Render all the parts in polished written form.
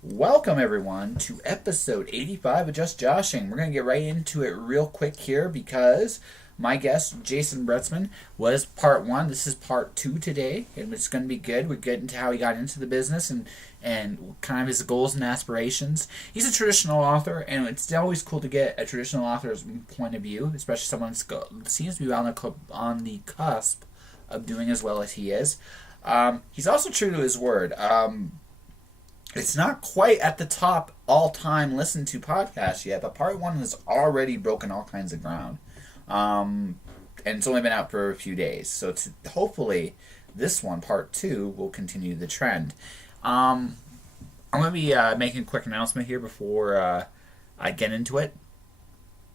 Welcome, everyone, to episode 85 of Just Joshing. We're going to get right into it real quick here because my guest, Jason Bretzman, was part one. This is part two today, and it's going to be good. We get into how he got into the business and kind of his goals and aspirations. He's a traditional author, and it's always cool to get a traditional author's point of view, especially someone that seems to be on the cusp of doing as well as he is. He's also true to his word. It's not quite at the top all-time listened to podcast yet, but part one has already broken all kinds of ground. And it's only been out for a few days. So hopefully this one, part two, will continue the trend. I'm going to be making a quick announcement here before I get into it.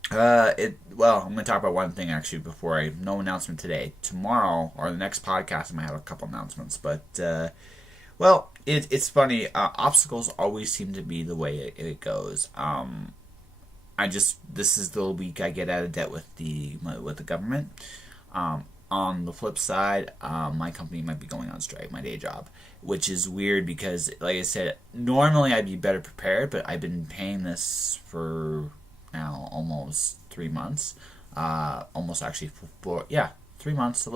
I'm going to talk about one thing actually before no announcement today. Tomorrow, or the next podcast, I might have a couple announcements, but... it's funny. Obstacles always seem to be the way it goes. This is the week I get out of debt with the government. On the flip side, my company might be going on strike, my day job, which is weird because, like I said, normally I'd be better prepared, but I've been paying this for now almost 3 months. Almost actually 3 months,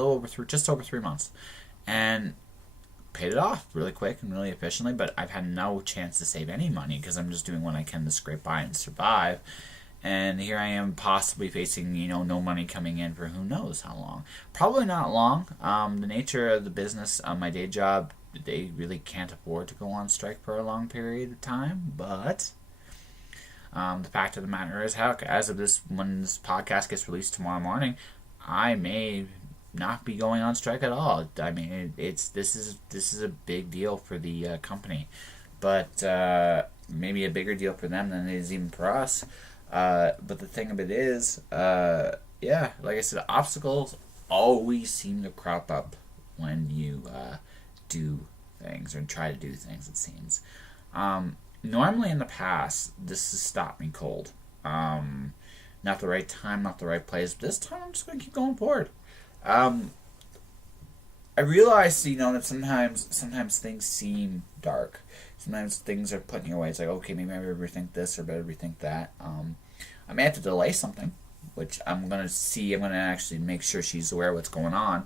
just over 3 months, and paid it off really quick and really efficiently, but I've had no chance to save any money because I'm just doing what I can to scrape by and survive. And here I am possibly facing, no money coming in for who knows how long. Probably not long. The nature of the business, my day job, they really can't afford to go on strike for a long period of time, but the fact of the matter is, heck, as of when this podcast gets released tomorrow morning, I may not be going on strike at all. I mean, this is a big deal for the company, but maybe a bigger deal for them than it is even for us. But the thing of it is, like I said, obstacles always seem to crop up when you do things or try to do things. It seems. Normally in the past, this has stopped me cold. Not the right time, not the right place. But this time, I'm just going to keep going forward. I realize, that sometimes things seem dark. Sometimes things are put in your way. It's like, okay, maybe I better rethink this or better rethink that. I may have to delay something, which I'm going to see. I'm going to actually make sure she's aware of what's going on.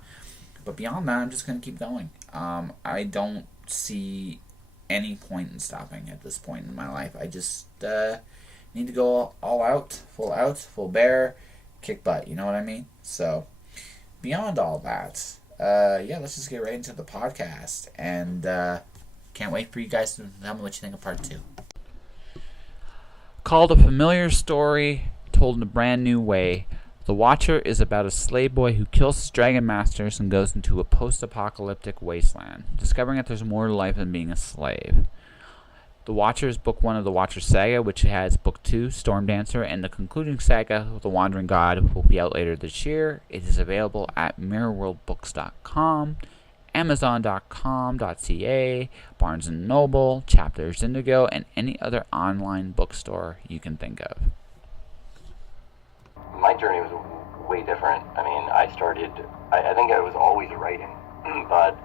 But beyond that, I'm just going to keep going. I don't see any point in stopping at this point in my life. I just need to go all out, full bear, kick butt. You know what I mean? So... beyond all that, let's just get right into the podcast. And can't wait for you guys to tell me what you think of part two. Called A Familiar Story Told in a Brand New Way, The Watcher is about a slave boy who kills his dragon masters and goes into a post-apocalyptic wasteland, discovering that there's more to life than being a slave. The Watcher is book one of the Watcher saga, which has book two, Storm Dancer, and the concluding saga, The Wandering God, will be out later this year. It is available at mirrorworldbooks.com, amazon.com.ca, Barnes & Noble, Chapters Indigo, and any other online bookstore you can think of. My journey was way different. I mean, I think I was always writing, but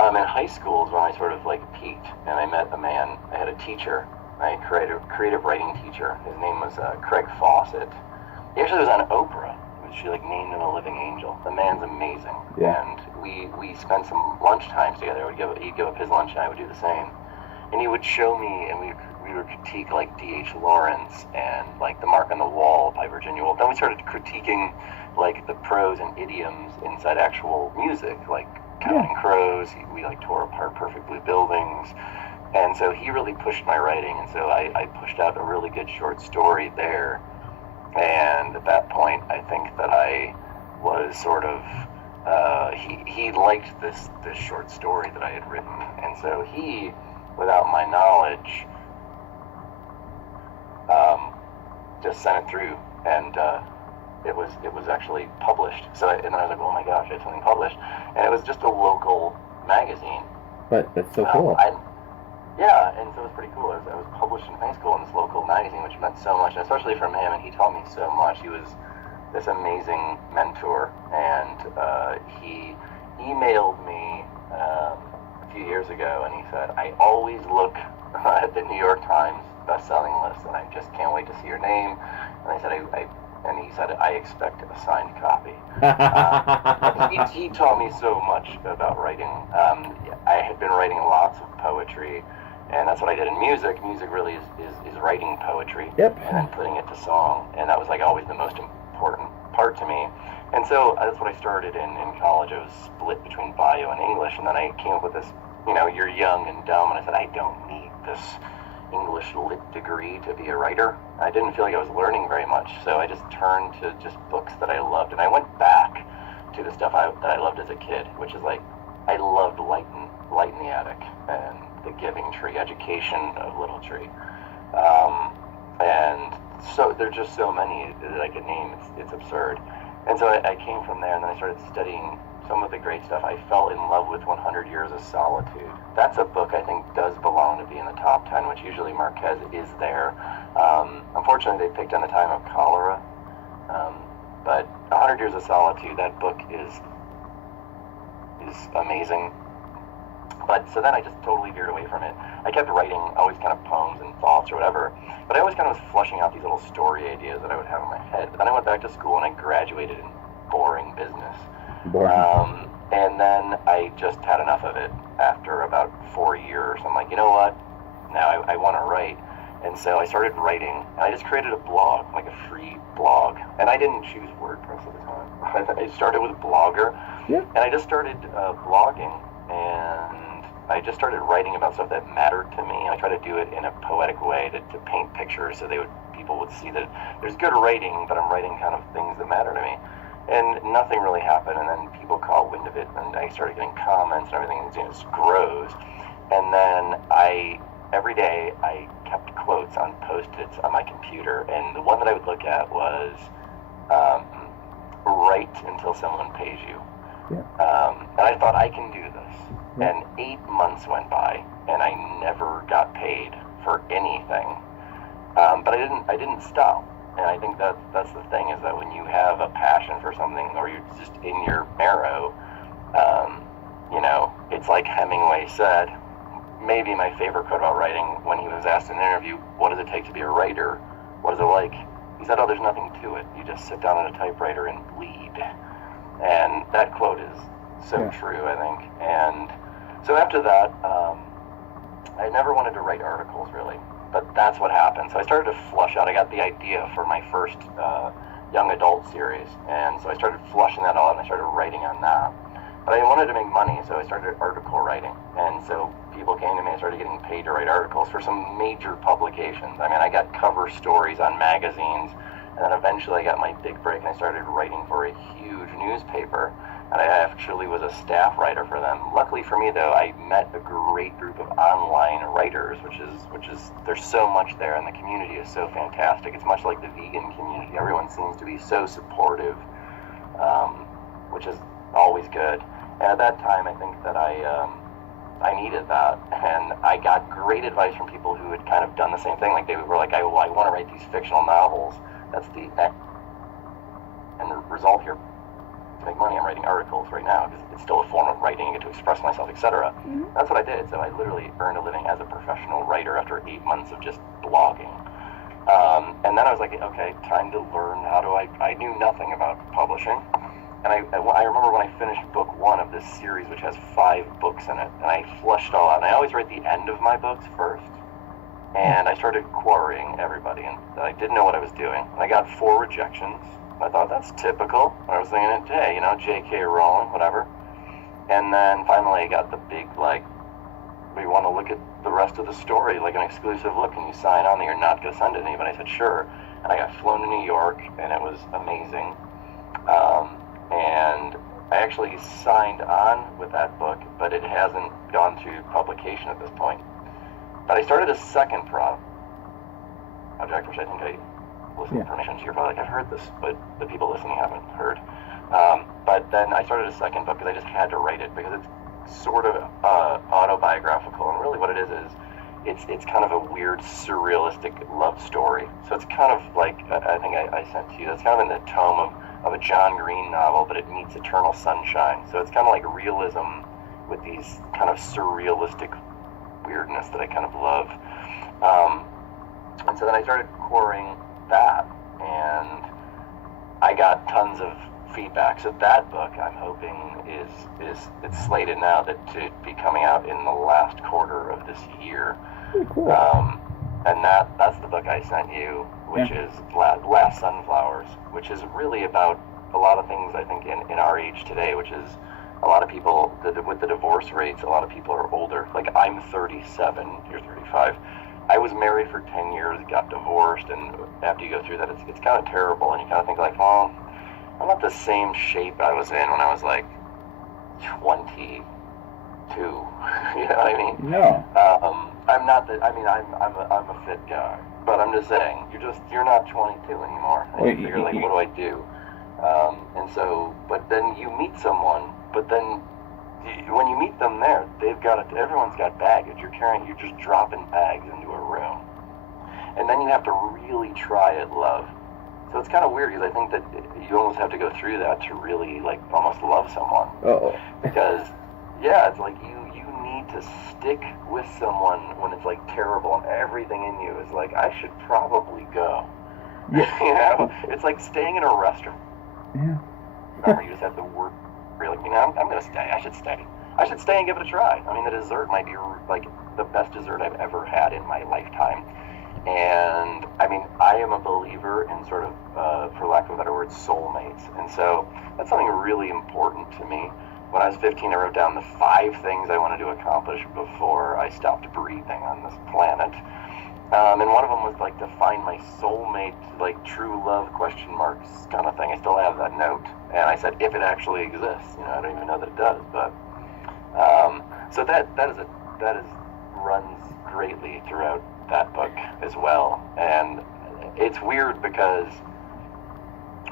in high school is when I sort of peaked, and I met a man. I had a teacher, my creative writing teacher. His name was Craig Fawcett. He actually was on Oprah. She named him a living angel. The man's amazing. Yeah. And we spent some lunch times together. He'd give up his lunch, and I would do the same. And he would show me, and we would critique D.H. Lawrence and The Mark on the Wall by Virginia Woolf. Then we started critiquing the prose and idioms inside actual music, Counting Crows. We tore apart Perfect Blue Buildings, and so he really pushed my writing, and so I pushed out a really good short story there. And at that point, I think that I was sort of he liked this short story that I had written, and so he, without my knowledge, just sent it through, and it was actually published. So and then I was like, oh my gosh, I have something published, and it was just a local magazine. But that's so cool. And so it was pretty cool. I was published in high school in this local magazine, which meant so much, and especially from him, and he taught me so much. He was this amazing mentor, and he emailed me a few years ago, and he said, I always look at the New York Times best-selling list, and I just can't wait to see your name. And I said, and he said, I expect a signed copy. He taught me so much about writing. I had been writing lots of poetry, and that's what I did in music. Music really is writing poetry, Yep. and then putting it to song, and that was like always the most important part to me. And so that's what I started in college. I was split between bio and English, and then I came up with this, you're young and dumb, and I said, I don't need this English lit degree to be a writer. I didn't feel like I was learning very much, so I just turned to just books that I loved, and I went back to the stuff that I loved as a kid, which is like, I loved Light in the Attic and The Giving Tree, Education of Little Tree. And so there's just so many that I could name, it's absurd. And so I came from there, and then I started studying some of the great stuff. I fell in love with 100 Years of Solitude. That's a book I think does belong to be in the top 10, which usually Marquez is there. Unfortunately, they picked on the time of cholera. But 100 Years of Solitude, that book is amazing. But so then I just totally veered away from it. I kept writing always kind of poems and thoughts or whatever, but I always kind of was flushing out these little story ideas that I would have in my head. But then I went back to school and I graduated in boring business. Boring. And then I just had enough of it after about 4 years. I'm like, you know what? Now I want to write. And so I started writing, and I just created a blog, like a free blog. And I didn't choose WordPress at the time. I started with Blogger, Yeah. and I just started blogging, and I just started writing about stuff that mattered to me. I try to do it in a poetic way to paint pictures so people would see that there's good writing, but I'm writing kind of things that matter to me. And nothing really happened, and then people caught wind of it, and I started getting comments and everything just grows. And then every day I kept quotes on Post-its on my computer, and the one that I would look at was write until someone pays you. Yeah. And I thought, I can do this. Yeah. And 8 months went by, and I never got paid for anything. But I didn't stop. And I think that's the thing, is that when you have a passion for something, or you're just in your marrow, it's like Hemingway said, maybe my favorite quote about writing, when he was asked in an interview, what does it take to be a writer? What is it like? He said, oh, there's nothing to it. You just sit down at a typewriter and bleed. And that quote is so true, I think. And so after that, I never wanted to write articles, really. But that's what happened. So I started to flush out. I got the idea for my first young adult series. And so I started flushing that out, and I started writing on that. But I wanted to make money, so I started article writing. And so people came to me and started getting paid to write articles for some major publications. I mean, I got cover stories on magazines, and then eventually I got my big break, and I started writing for a huge newspaper. And I actually was a staff writer for them. Luckily for me, though, I met a great group of online writers, which is there's so much there, and the community is so fantastic. It's much like the vegan community. Everyone seems to be so supportive, which is always good. And at that time, I think that I needed that, and I got great advice from people who had kind of done the same thing. Like, they were like, I want to write these fictional novels. That's the result here. To make money, I'm writing articles right now because it's still a form of writing. I get to express myself, etc. Mm-hmm. That's what I did. So I literally earned a living as a professional writer after 8 months of just blogging. And then I was like, okay, time to learn how to. I knew nothing about publishing, and I remember when I finished book 1 of this series, which has 5 books in it, and I flushed all out. And I always write the end of my books first. And I started quarrying everybody, and I didn't know what I was doing. And I got 4 rejections. I thought, that's typical. I was thinking, hey, J.K. Rowling, whatever. And then finally I got the big, we want to look at the rest of the story, like an exclusive look, and you sign on that you're not going to send it to anybody. I said, sure. And I got flown to New York, and it was amazing. And I actually signed on with that book, but it hasn't gone to publication at this point. But I started a second project, which I think I listening information to your product. I've heard this, but the people listening haven't heard. But then I started a second book because I just had to write it, because it's sort of autobiographical, and really what it is it's kind of a weird surrealistic love story. So it's kind of like, I think I sent to you, it's kind of in the tone of a John Green novel, but it meets Eternal Sunshine. So it's kind of like realism with these kind of surrealistic, weirdness that I kind of love. And so then I started querying that, and I got tons of feedback. So that book, I'm hoping, it's slated now to be coming out in the last quarter of this year. Cool. And that's the book I sent you, which is Last Sunflowers, which is really about a lot of things, I think, in our age today, which is a lot of people, with the divorce rates, a lot of people are older. Like, I'm 37, you're 35. I was married for 10 years, got divorced, and after you go through that, it's kind of terrible, and you kind of think like, well, I'm not the same shape I was in when I was like 22. You know what I mean? No. I'm not that. I mean, I'm a fit guy, but I'm just saying, you're not 22 anymore. And you're like, what do I do? And so, but then you meet someone, but then when you meet them there, everyone's got baggage. You're just dropping bags into a room, and then you have to really try at love. So it's kind of weird, because I think that you almost have to go through that to really, like, almost love someone. Oh. Because, yeah, it's like you need to stick with someone when it's, like, terrible, and everything in you is like, I should probably go. Yeah. You know? It's like staying in a restaurant. Yeah. Where you just have to work. You're like, you know, I'm going to stay. I should stay. I should stay and give it a try. I mean, the dessert might be, like, the best dessert I've ever had in my lifetime. And, I mean, I am a believer in sort of, for lack of a better word, soulmates. And so that's something really important to me. When I was 15, I wrote down the 5 things I wanted to accomplish before I stopped breathing on this planet. And one of them was, like, to find my soulmate, like, true love, question marks kind of thing. I still have that note. And I said, if it actually exists. You know, I don't even know that it does. But, so that runs greatly throughout that book as well. And it's weird because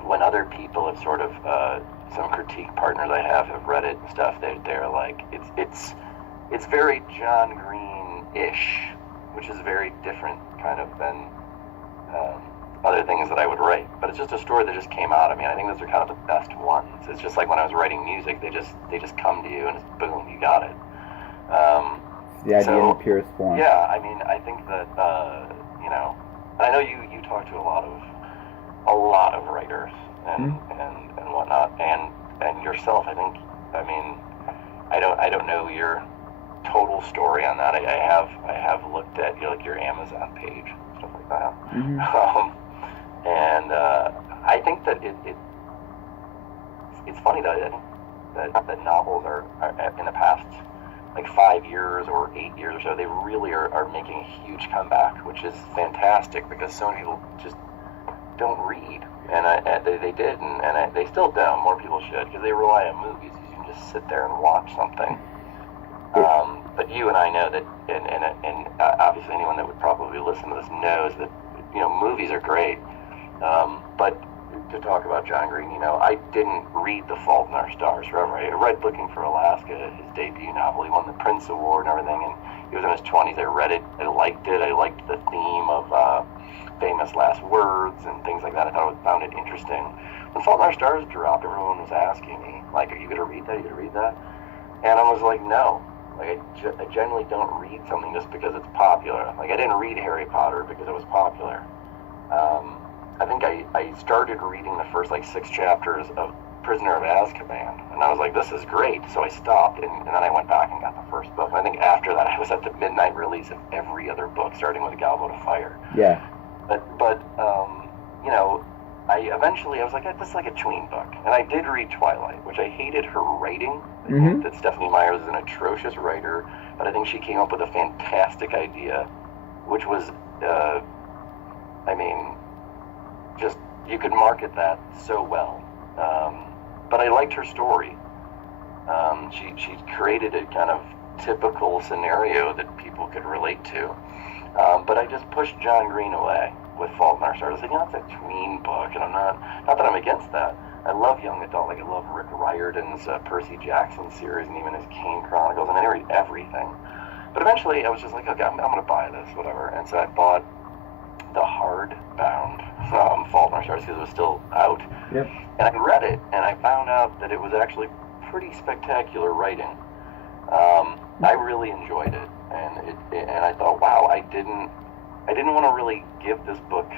when other people have sort of, some critique partners I have read it and stuff, they're like, it's very John Green-ish, which is very different kind of than other things that I would write. But it's just a story that just came out. I mean, I think those are kind of the best ones. It's just like when I was writing music, they just come to you and it's boom, you got it. The idea in the purest form. Yeah, I mean, I think that you know, and I know you talk to a lot of writers and whatnot, and yourself. I think, I mean, I don't know your total story on that. I have looked at your Amazon page, stuff like that. Mm-hmm. And I think that it's funny that novels are in the past, like, 5 years or 8 years or so, they really are making a huge comeback, which is fantastic, because so many people just don't read, and they did, and they still don't. More people should, because they rely on movies. You can just sit there and watch something. But you and I know that, and obviously anyone that would probably listen to this knows that, you know, movies are great. But to talk about John Green, you know, I didn't read The Fault in Our Stars forever. I read Looking for Alaska, his debut novel. He won the Prince Award and everything, and he was in his 20s. I read it. I liked it. I liked the theme of famous last words and things like that. I found it interesting. When Fault in Our Stars dropped, everyone was asking me, like, are you going to read that? Are you going to read that? And I was like, no. Like, I generally don't read something just because it's popular. Like, I didn't read Harry Potter because it was popular. I think I started reading the first, like, 6 chapters of Prisoner of Azkaban, and I was like, this is great. So I stopped, and then I went back and got the first book. And I think after that, I was at the midnight release of every other book, starting with Goblet of Fire. Yeah. But you know, I was like, this is like a tween book. And I did read Twilight, which I hated her writing. I think that Stephanie Meyer is an atrocious writer, but I think she came up with a fantastic idea, which was, I mean, just, you could market that so well. But I liked her story. She created a kind of typical scenario that people could relate to. But I just pushed John Green away with Fault in Our Stars. I said, you know, it's a tween book, and I'm not that I'm against that. I love young adult. Like, I love Rick Riordan's Percy Jackson series, and even his Kane Chronicles. I mean, I read everything. But eventually, I was just like, okay, I'm going to buy this, whatever. And so I bought the hardbound Fault in Our Stars because it was still out. Yep. And I read it, and I found out that it was actually pretty spectacular writing. I really enjoyed it. And I thought, wow, I didn't want to really give this book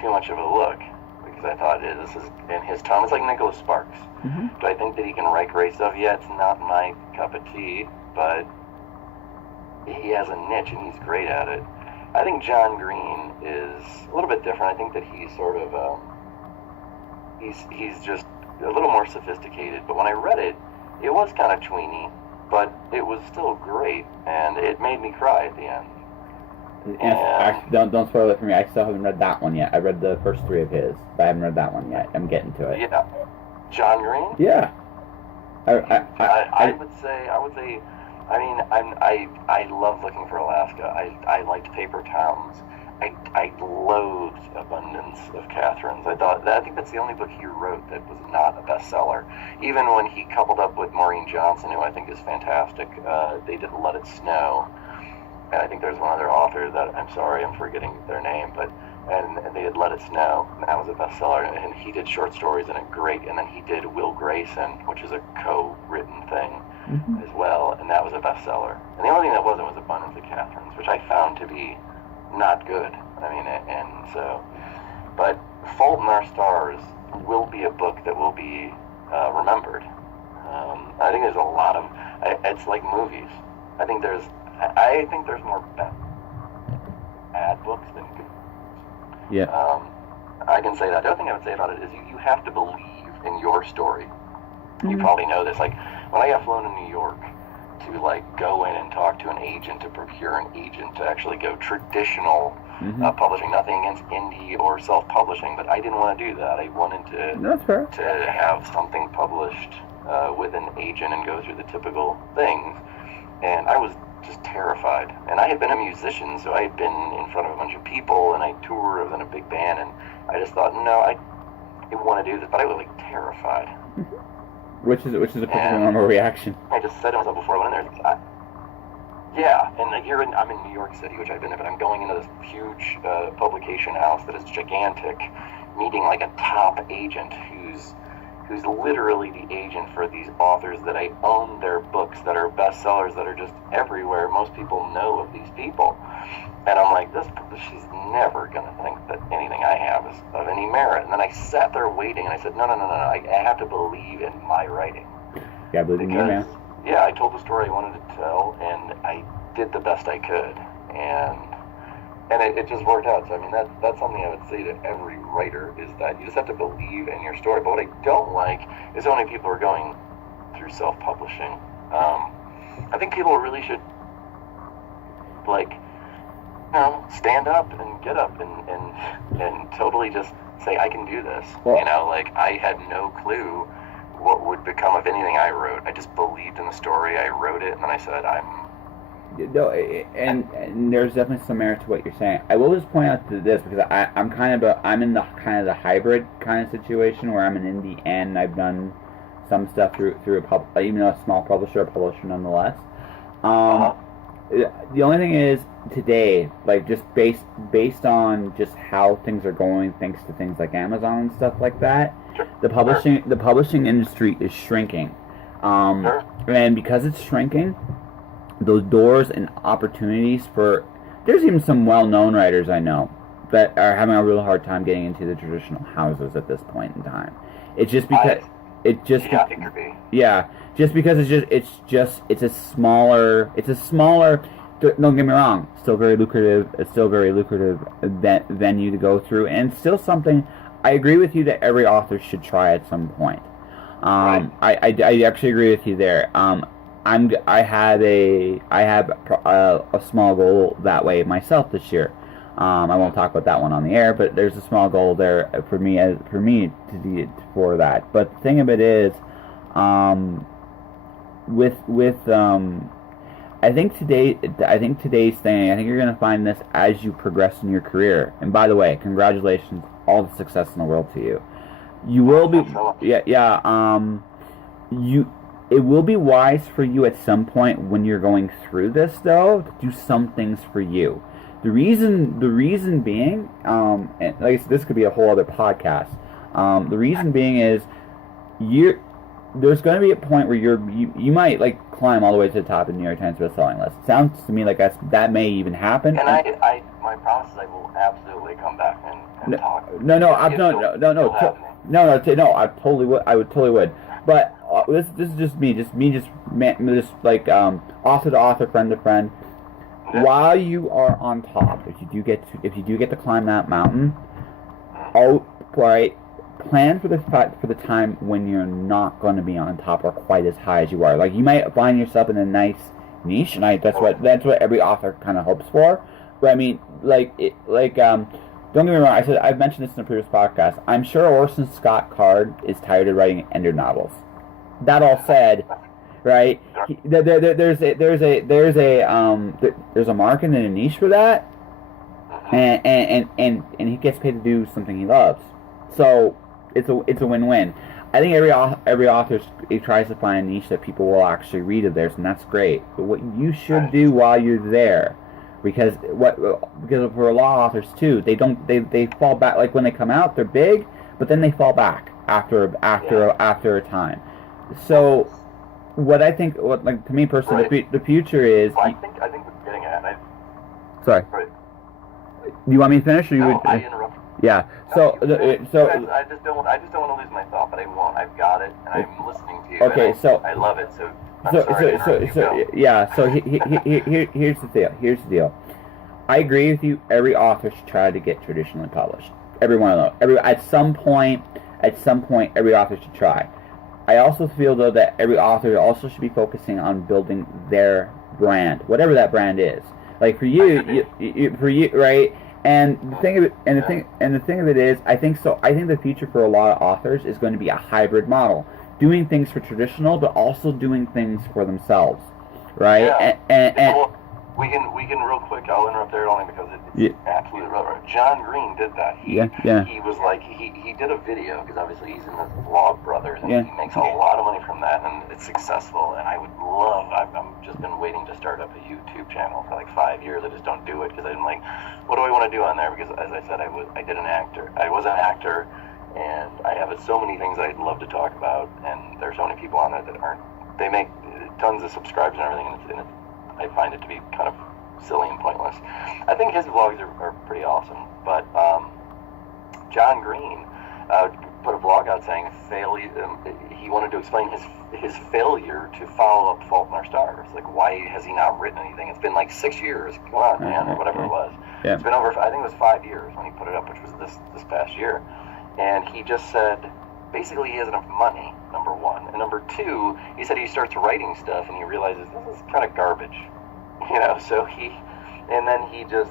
too much of a look, because I thought this is in his time. It's like Nicholas Sparks. Mm-hmm. Do I think that he can write great stuff? Yeah, it's not my cup of tea, but he has a niche and he's great at it. I think John Green is a little bit different. I think that he's sort of he's just a little more sophisticated. But when I read it, it was kind of tweeny, but it was still great, and it made me cry at the end. Actually, don't spoil it for me. I still haven't read that one yet. I read the first 3 of his, but I haven't read that one yet. I'm getting to it. Yeah, John Green. Yeah. I would say. I mean, I love Looking for Alaska. I liked Paper Towns. I loathed Abundance of Catherines. I think that's the only book he wrote that was not a bestseller. Even when he coupled up with Maureen Johnson, who I think is fantastic, they did Let It Snow. And I think there's one other author that, I'm sorry, I'm forgetting their name, but and they did Let It Snow, and that was a bestseller. And he did short stories in it, great. And then he did Will Grayson, which is a co-written thing as well, and that was a bestseller. And the only thing that wasn't was Abundance of Catherines, which I found to be not good. I mean, and so, but Fault in Our Stars will be a book that will be remembered. I think there's a lot of, it's like movies. I think there's more bad books than good. Yeah. I can say that. The other thing I would say about it is you have to believe in your story. You probably know this. Like, when I got flown to New York to, like, go in and talk to an agent, to procure an agent, to actually go traditional publishing, nothing against indie or self-publishing, but I didn't want to do that. I wanted to have something published with an agent and go through the typical things. And I was just terrified. And I had been a musician, so I had been in front of a bunch of people, and I toured in a big band, and I just thought, no, I didn't want to do this, but I was, like, terrified. Which is a perfectly normal reaction. I just said to myself before I went in there, yeah, and I'm in New York City, which I've been there, but I'm going into this huge publication house that is gigantic, meeting like a top agent who's literally the agent for these authors that I own their books that are bestsellers that are just everywhere. Most people know of these people. And I'm like, she's never going to think that anything I have is of any merit. And then I sat there waiting, and I said, no, I have to believe in my writing. Yeah, believe in you, man. Yeah, I told the story I wanted to tell, and I did the best I could. And it just worked out. So, I mean, that's something I would say to every writer, is that you just have to believe in your story. But what I don't like is so many people are going through self-publishing. I think people really should, like, stand up and get up and totally just say, I can do this. Well, like, I had no clue what would become of anything I wrote. I just believed in the story. I wrote it, and then I said, No, and there's definitely some merit to what you're saying. I will just point out to this, because I'm in the kind of the hybrid kind of situation where I'm an indie and I've done some stuff through even though a small publisher, nonetheless. The only thing is, today, like, just based on just how things are going, thanks to things like Amazon and stuff like that, the publishing industry is shrinking, and because it's shrinking, those doors and opportunities there's even some well-known writers I know that are having a real hard time getting into the traditional houses at this point in time. It's just because it's a smaller. Don't get me wrong, still very lucrative. It's still very lucrative venue to go through, and still something. I agree with you that every author should try at some point. I actually agree with you there. I have a small goal that way myself this year. I won't talk about that one on the air, but there's a small goal there for me to do for that. But the thing of it is, I think today's thing. I think you're going to find this as you progress in your career. And by the way, congratulations, all the success in the world to you. You will be, It will be wise for you at some point when you're going through this, though, to do some things for you. The reason being, and like I said, this could be a whole other podcast. The reason being is, there's going to be a point where you might, like climb all the way to the top of the New York Times best-selling list. Sounds to me like that may even happen. And my promise is I will absolutely come back and talk. No. I totally would. But this is just me, like author to author, friend to friend. Yeah. While you are on top, if you do get to climb that mountain, plan for the time when you're not going to be on top or quite as high as you are. Like, you might find yourself in a nice niche, and that's what every author kind of hopes for. But I mean, don't get me wrong. I've mentioned this in a previous podcast. I'm sure Orson Scott Card is tired of writing ender novels. That all said, right? There's a market and a niche for that, and he gets paid to do something he loves. So it's a win-win. I think every author tries to find a niche that people will actually read of theirs, and that's great. But what you should do while you're there, because for a lot of authors too, they fall back. Like, when they come out, they're big, but then they fall back after a time. So what I think, to me personally, the future is. Well, I think we're getting at it. Sorry. Right. You want me to finish, or you No, would? I interrupted. Yeah. I just don't want to lose my thought, but I won't. I've got it, and I'm listening to you. Okay, I love it. So here's the deal. I agree with you. Every author should try to get traditionally published. Every one of them. At some point, every author should try. I also feel, though, that every author also should be focusing on building their brand, whatever that brand is. Like, for you, right? And the thing of it is, I think the future for a lot of authors is going to be a hybrid model, doing things for traditional, but also doing things for themselves, right? Yeah. And we can real quick. I'll interrupt there only because it's absolutely relevant. John Green did that. He was like he did a video, because obviously he's in the Vlog Brothers, and he makes a lot of money from that, and it's successful. And I've just been waiting to start up a YouTube channel for like 5 years. I just don't do it because I'm like, what do I want to do on there? Because, as I said, I was an actor, and I have so many things I'd love to talk about, and there's so many people on there that aren't. They make tons of subscribers and everything, and I find it to be kind of silly and pointless. I think his vlogs are pretty awesome, but John Green put a vlog out saying he wanted to explain his failure to follow up Fault in Our Stars. Like, why has he not written anything? It's been like 6 years. Come on, man, or whatever it was. Yeah. It's been over, I think it was 5 years when he put it up, which was this past year. And he just said, basically, he has enough money, number one. And number two, he said he starts writing stuff and he realizes this is kind of garbage. So then he just,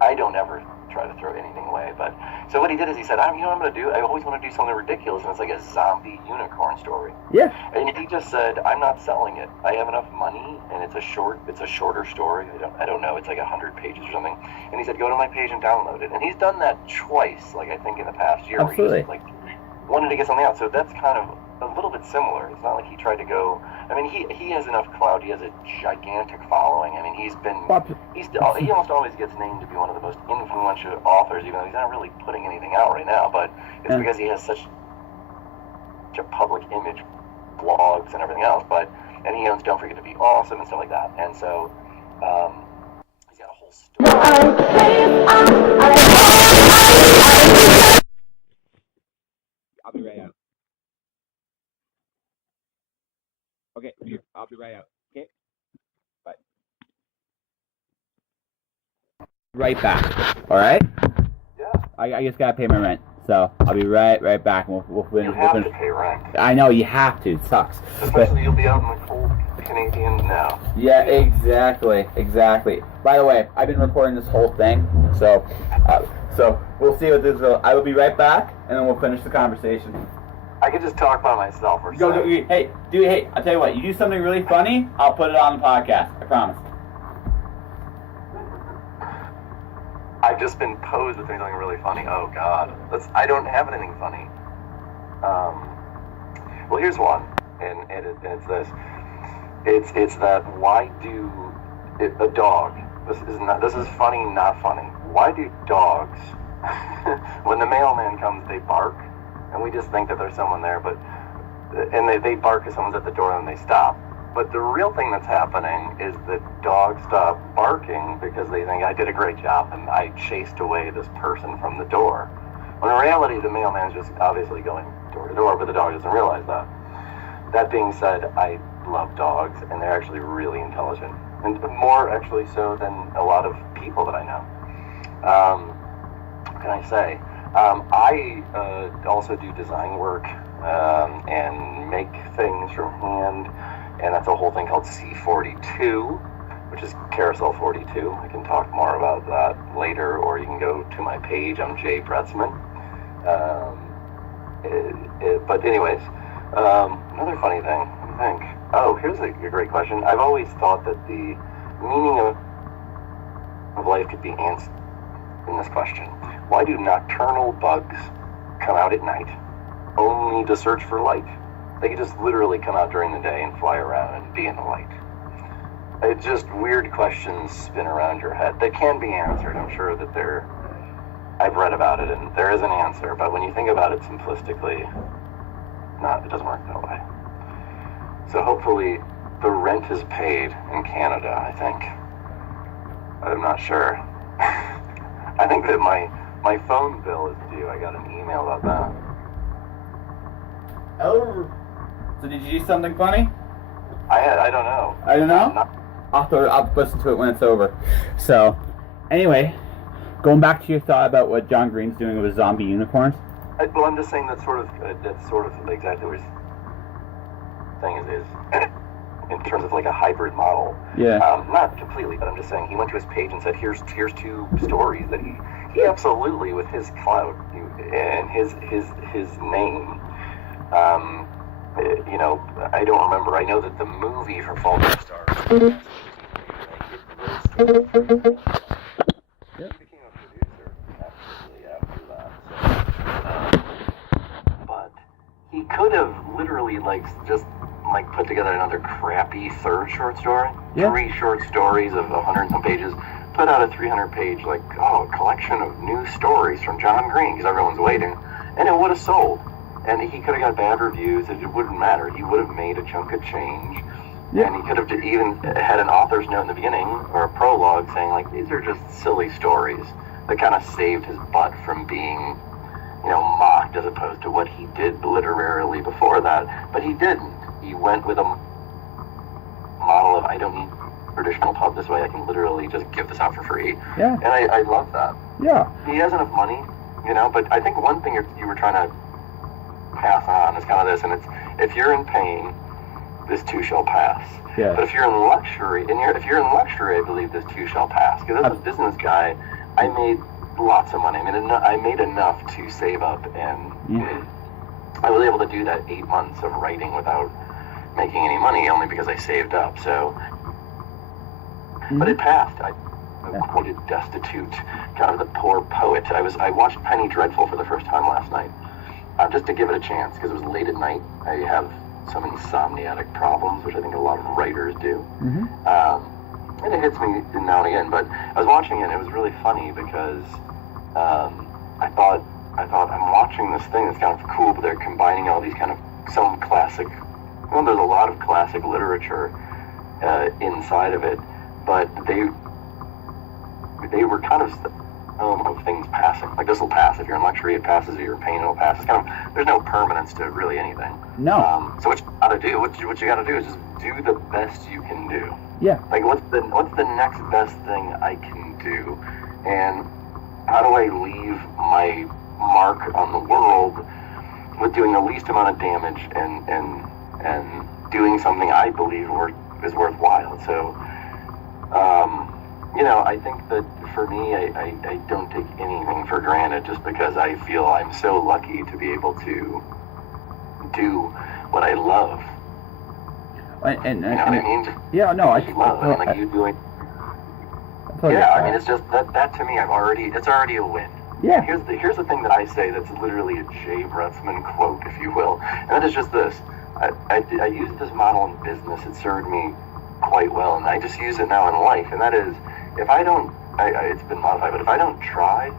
I don't ever try to throw anything away. But so what he did is he said, what I'm going to do? I always want to do something ridiculous, and it's like a zombie unicorn story. Yeah. And he just said, I'm not selling it. I have enough money, and it's a shorter story. I don't know. It's like 100 pages or something. And he said, go to my page and download it. And he's done that twice, like I think in the past year. Absolutely. Where he just, wanted to get something out. So that's kind of a little bit similar. It's not like he tried to go. I mean, he has enough clout. He has a gigantic following. I mean, he almost always gets named to be one of the most influential authors, even though he's not really putting anything out right now. But it's because he has such a public image, blogs and everything else. And he owns Don't Forget to Be Awesome and stuff like that. And so he's got a whole story. I'll be right out. Okay, I'll be right out. Okay, bye. Right back. All right. Yeah. I just gotta pay my rent, so I'll be right back. We'll You have to pay rent. I know you have to. It sucks. Especially you'll be out in the cold Canadian now. Yeah, exactly. By the way, I've been recording this whole thing, so we'll see what this will. I will be right back, and then we'll finish the conversation. I could just talk by myself or something. Hey, I'll tell you what, you do something really funny, I'll put it on the podcast. I promise. I've just been posed with doing something really funny. Oh, God. I don't have anything funny. Well, here's one, and it's this. It's that why do a dog? This is funny, not funny. Why do dogs, when the mailman comes, they bark, and we just think that there's someone there, and they bark if someone's at the door and they stop. But the real thing that's happening is that dogs stop barking because they think I did a great job and I chased away this person from the door. When in reality, the mailman is just obviously going door to door, but the dog doesn't realize that. That being said, I love dogs, and they're actually really intelligent, and more actually so than a lot of people that I know. What can I say? I also do design work and make things from hand, and that's a whole thing called C42, which is Carousel 42. I can talk more about that later, or you can go to my page. I'm Jay Bretzman. But anyways, another funny thing, I think. Oh, here's a great question. I've always thought that the meaning of life could be answered in this question. Why do nocturnal bugs come out at night only to search for light? They could just literally come out during the day and fly around and be in the light. It's just weird questions spin around your head. They can be answered. I'm sure that I've read about it and there is an answer, but when you think about it simplistically, it doesn't work that way. So hopefully the rent is paid in Canada, I think. I'm not sure. I think that my phone bill is due. I got an email about that. Oh, so did you do something funny? I don't know. I don't know? I'll listen to it when it's over. So, anyway, going back to your thought about what John Green's doing with zombie unicorns. Well, I'm just saying that's sort of exactly what he's saying is in terms of like a hybrid model. Yeah. Not completely, but I'm just saying he went to his page and said, here's two stories that he absolutely, with his clout and his name. I don't remember. I know that the movie for Fault in Stars. He became a producer absolutely after that. So, but he could have literally just put together another crappy third short story. Yeah. 3 short stories of 100 and some pages. Put out a 300-page collection of new stories from John Green because everyone's waiting, and it would have sold. And he could have got bad reviews. It wouldn't matter. He would have made a chunk of change. Yeah. And he could have even had an author's note in the beginning or a prologue saying, these are just silly stories that kind of saved his butt from being, mocked as opposed to what he did literarily before that. But he didn't. He went with a model of, I don't need traditional pub this way. I can literally just give this out for free. Yeah. And I love that. Yeah. He has enough money, but I think one thing you were trying to pass on is kind of this, and it's, if you're in pain, this too shall pass. Yeah. But if you're in luxury, I believe this too shall pass. Because as a business guy, I made lots of money. I made enough to save up, and I was able to do that 8 months of writing without making any money, only because I saved up. So, but it passed. I quoted Destitute, kind of the poor poet. I watched Penny Dreadful for the first time last night. Just to give it a chance, because it was late at night. I have some insomniatic problems, which I think a lot of writers do. Mm-hmm. And it hits me now and again, but I was watching it, and it was really funny because I thought I'm watching this thing that's kind of cool, but they're combining all these kind of some classic, there's a lot of classic literature inside of it, but they were kind of things passing. This will pass. If you're in luxury, it passes. If you're in pain, it'll pass. It's kind of, there's no permanence to really anything. No. So what you gotta do, what you gotta do is just do the best you can do. Yeah. What's the next best thing I can do, and how do I leave my mark on the world with doing the least amount of damage and doing something I believe is worthwhile. So, I think that for me, I don't take anything for granted just because I feel I'm so lucky to be able to do what I love. And you know what I mean? Yeah, no, I love. You doing. Yeah, it's just that to me, it's already a win. Yeah. Here's the thing that I say that's literally a Jay Bretzman quote, if you will, and that is just this. I used this model in business. It served me quite well, and I just use it now in life, and that is, if I don't, it's been modified, but if I don't try,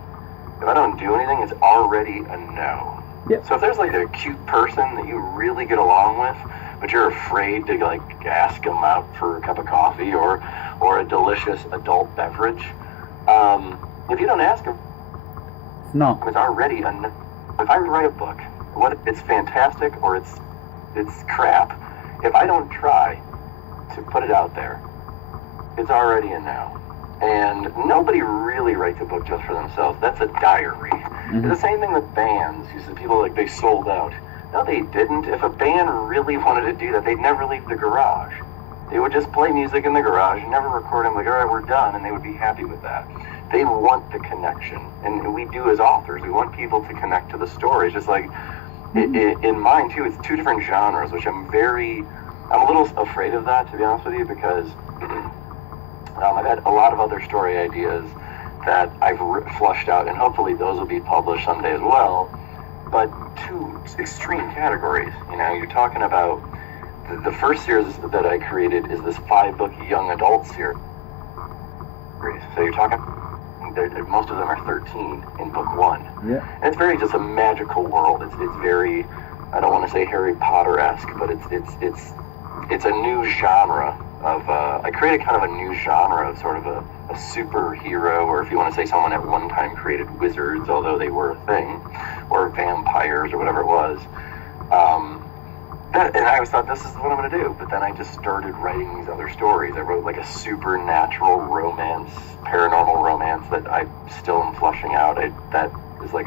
if I don't do anything, it's already a no. Yep. So if there's a cute person that you really get along with, but you're afraid to like ask them out for a cup of coffee or a delicious adult beverage. If you don't ask them, no, it's already if I write a book, it's fantastic or it's crap. If I don't try to put it out there, it's already a no. And nobody really writes a book just for themselves. That's a diary. Mm-hmm. It's the same thing with bands. You see people like they sold out. No, they didn't. If a band really wanted to do that, they'd never leave the garage. They would just play music in the garage, never record them, like, all right, we're done, and they would be happy with that. They want the connection. And we do as authors. We want people to connect to the stories. Just like in mine, too, it's two different genres, which I'm a little afraid of that, to be honest with you, because I've had a lot of other story ideas that I've flushed out, and hopefully those will be published someday as well. But two extreme categories. You know, you're talking about the first series that I created is this 5-book young adult series. So you're talking, most of them are 13 in book 1. Yeah. And it's very just a magical world. It's very, I don't want to say Harry Potter-esque, but it's a new genre of, I created kind of a new genre of sort of a superhero, or if you want to say someone at one time created wizards, although they were a thing, or vampires, or whatever it was. And I always thought, this is what I'm going to do. But then I just started writing these other stories. I wrote like a supernatural romance, paranormal romance that I still am flushing out. That is like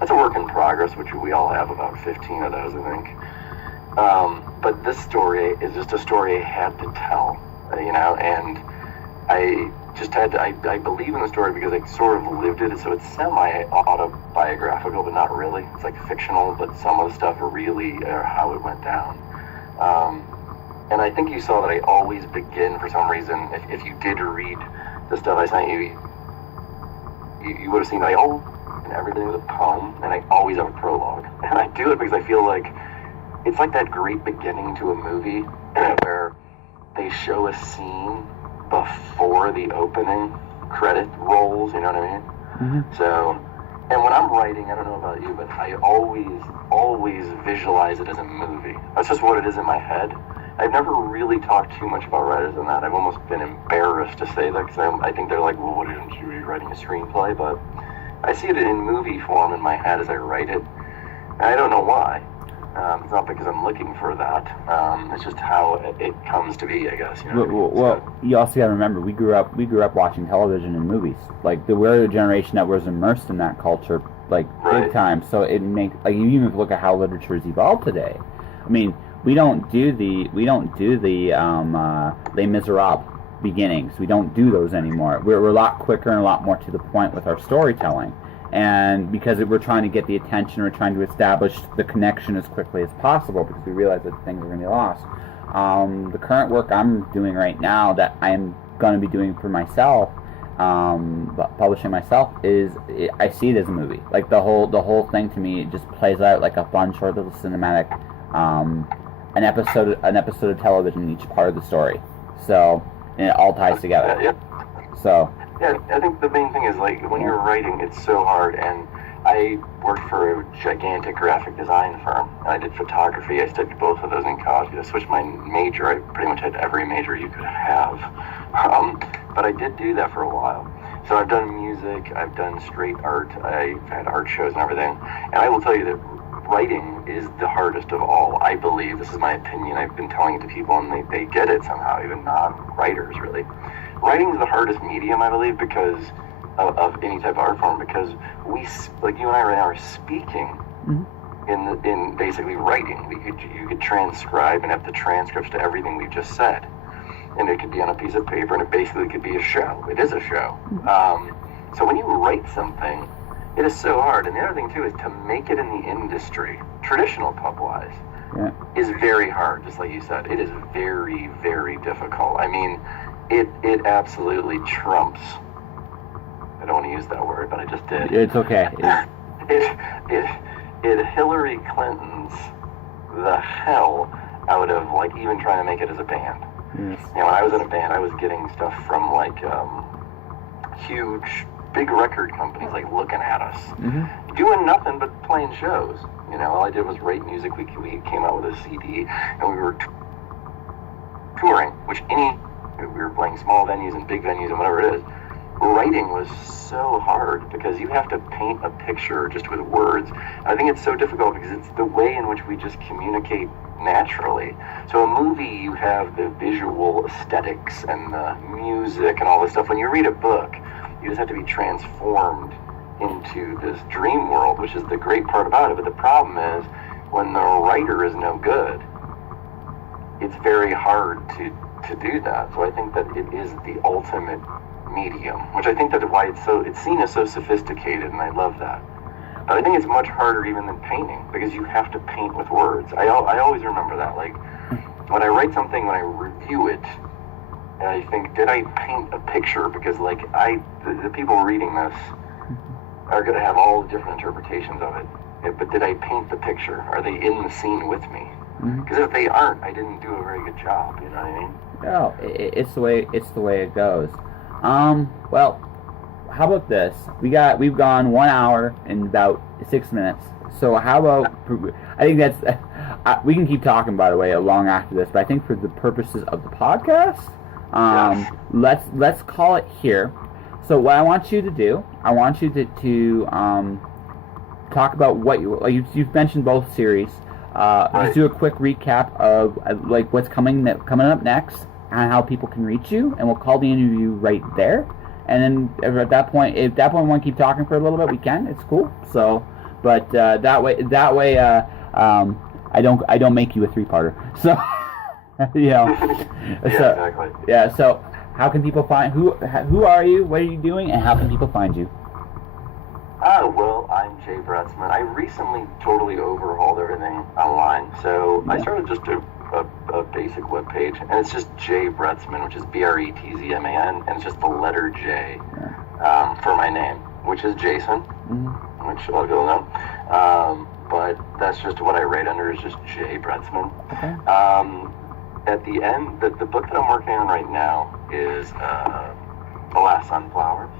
that's a work in progress, which we all have about 15 of those, I think. But this story is just a story I had to tell, you know, and I just had to, I believe in the story because I sort of lived it, so it's semi-autobiographical, but not really. It's like fictional, but some of the stuff really how it went down. And I think you saw that I always begin, for some reason, if you did read the stuff I sent you, you would have seen that and everything is a poem, and I always have a prologue. And I do it because I feel like it's like that great beginning to a movie where they show a scene before the opening credit rolls, you know what I mean? Mm-hmm. So, and when I'm writing, I don't know about you, but I always visualize it as a movie. That's just what it is in my head. I've never really talked too much about writers than that. I've almost been embarrassed to say that, because I think they're like, well, what aren't you writing a screenplay? But I see it in movie form in my head as I write it, and I don't know why. It's not because I'm looking for that. It's just how it comes to be, I guess. You know well, you also got to remember, we grew up watching television and movies. Like, we're the generation that was immersed in that culture, like, right. Big time. So it makes, like, you even look at how literature's evolved today. I mean, we don't do the Les Miserables beginnings. We don't do those anymore. We're a lot quicker and a lot more to the point with our storytelling. And because we're trying to get the attention, we're trying to establish the connection as quickly as possible, because we realize that things are going to be lost. The current work I'm doing right now, that I'm going to be doing for myself, publishing myself, I see it as a movie. Like, the whole thing to me, it just plays out like a fun, short little cinematic, an episode of television in each part of the story. So, and it all ties together. Yeah. So. Yeah, I think the main thing is, like, when you're writing, it's so hard, and I worked for a gigantic graphic design firm, and I did photography. I studied both of those in college. I switched my major. I pretty much had every major you could have, but I did do that for a while. So I've done music, I've done straight art, I've had art shows and everything, and I will tell you that writing is the hardest of all, I believe. This is my opinion. I've been telling it to people, and they get it somehow, even non-writers, really. Writing is the hardest medium, I believe, because of any type of art form, because we, like you and I right now, are speaking in basically writing. You could transcribe and have the transcripts to everything we've just said, and it could be on a piece of paper, and it basically could be a show. It is a show. So when you write something, it is so hard. And the other thing too is to make it in the industry, traditional pub-wise, is very hard. Just like you said, it is very, very difficult. I mean, it absolutely trumps. I don't want to use that word, but I just did. It's okay. It Hillary Clinton's the hell out of, like, even trying to make it as a band. Yes. You know, when I was in a band, I was getting stuff from, like, huge big record companies like looking at us, doing nothing but playing shows. You know, all I did was write music. We came out with a CD, and we were touring, which we were playing small venues and big venues and whatever it is. Writing was so hard because you have to paint a picture just with words. I think it's so difficult because it's the way in which we just communicate naturally. So a movie, you have the visual aesthetics and the music and all this stuff. When you read a book, you just have to be transformed into this dream world, which is the great part about it. But the problem is, when the writer is no good, it's very hard to do that. So I think that it is the ultimate medium, which I think that why it's seen as so sophisticated, and I love that. But I think it's much harder even than painting, because you have to paint with words. I always remember that. Like, when I write something, when I review it, and I think, did I paint a picture? Because, like, the people reading this are going to have all the different interpretations of it. But did I paint the picture? Are they in the scene with me? Because if they aren't, I didn't do a very good job. You know what I mean? No, it's the way it goes. Well, how about this? We've gone 1 hour and about 6 minutes. So how about, I think that's, we can keep talking, by the way, long after this, but I think for the purposes of the podcast, let's call it here. So what I want you to do, I want you to talk about what you've mentioned both series. Just do a quick recap of like what's coming up next and how people can reach you, and we'll call the interview right there. And then at that point, if we want to keep talking for a little bit, we can. It's cool. So, but that way, I don't make you a 3-parter. So, you know, exactly. Yeah. So, how can people find who are you? What are you doing? And how can people find you? Well, I'm Jay Bretzman. I recently totally overhauled everything online. So I started just a basic web page, and it's just Jay Bretzman, which is Bretzman, and it's just the letter J for my name, which is Jason, which a lot of people know. But that's just what I write under, is just Jay Bretzman. Okay. At the end, the book that I'm working on right now is Alas Sunflowers,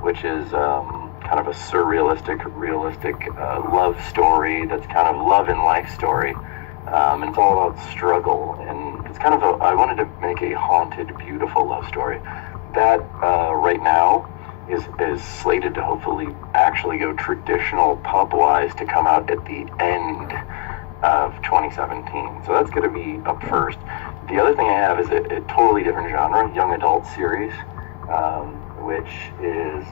which is kind of a surrealistic, realistic love story that's kind of love and life story. And it's all about struggle, and it's kind of I wanted to make a haunted, beautiful love story. That right now is slated to hopefully actually go traditional pub-wise to come out at the end of 2017. So that's going to be up first. The other thing I have is a totally different genre, young adult series, which is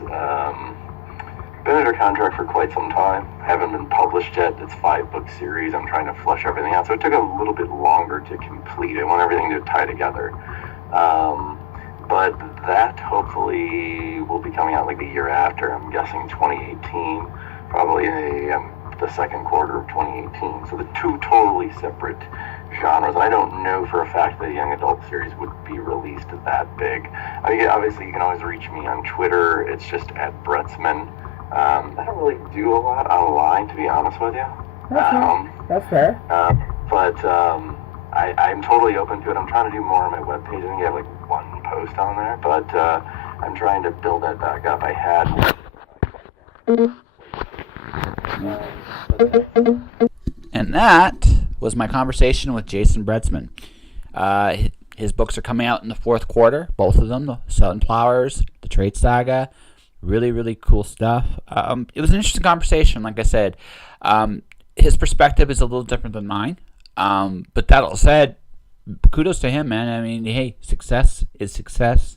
been under contract for quite some time. Haven't been published yet. It's 5-book series. I'm trying to flush everything out. So it took a little bit longer to complete. I want everything to tie together. But that hopefully will be coming out like the year after. I'm guessing 2018, probably the second quarter of 2018. So the two totally separate genres. And I don't know for a fact that a young adult series would be released that big. I mean, obviously you can always reach me on Twitter. It's just at Bretzman. I don't really do a lot online, to be honest with you. That's fair. But I'm totally open to it. I'm trying to do more on my webpage. I think I have like 1 post on there, but I'm trying to build that back up. I had. And that was my conversation with Jason Bretzman. His books are coming out in the 4th quarter, both of them, The Sunflowers, The Trade Saga. Really, really cool stuff. It was an interesting conversation, like I said. His perspective is a little different than mine. But that all said, kudos to him, man. I mean, hey, success is success,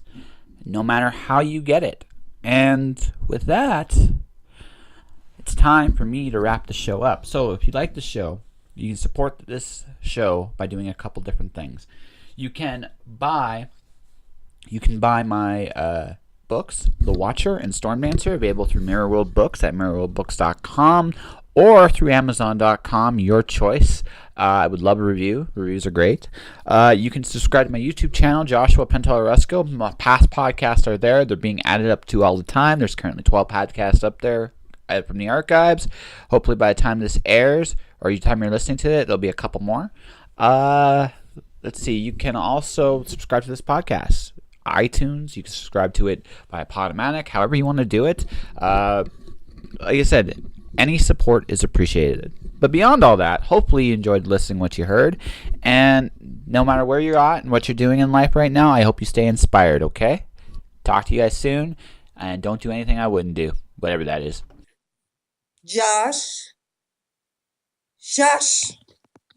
no matter how you get it. And with that, it's time for me to wrap the show up. So if you like the show, you can support this show by doing a couple different things. You can buy my books, The Watcher and Stormdancer, available through Mirror World Books at mirrorworldbooks.com or through Amazon.com, your choice. I would love a review. Reviews are great. You can subscribe to my YouTube channel, Joshua Pentelarusco. My past podcasts are there. They're being added up to all the time. There's currently 12 podcasts up there from the archives. Hopefully by the time this airs, or the time you're listening to it, there'll be a couple more. Let's see. You can also subscribe to this podcast iTunes. You can subscribe to it by Podomatic, however you want to do it. Like I said, any support is appreciated. But beyond all that, hopefully you enjoyed listening what you heard. And no matter where you're at and what you're doing in life right now, I hope you stay inspired, okay? Talk to you guys soon. And don't do anything I wouldn't do, whatever that is. Josh. Josh.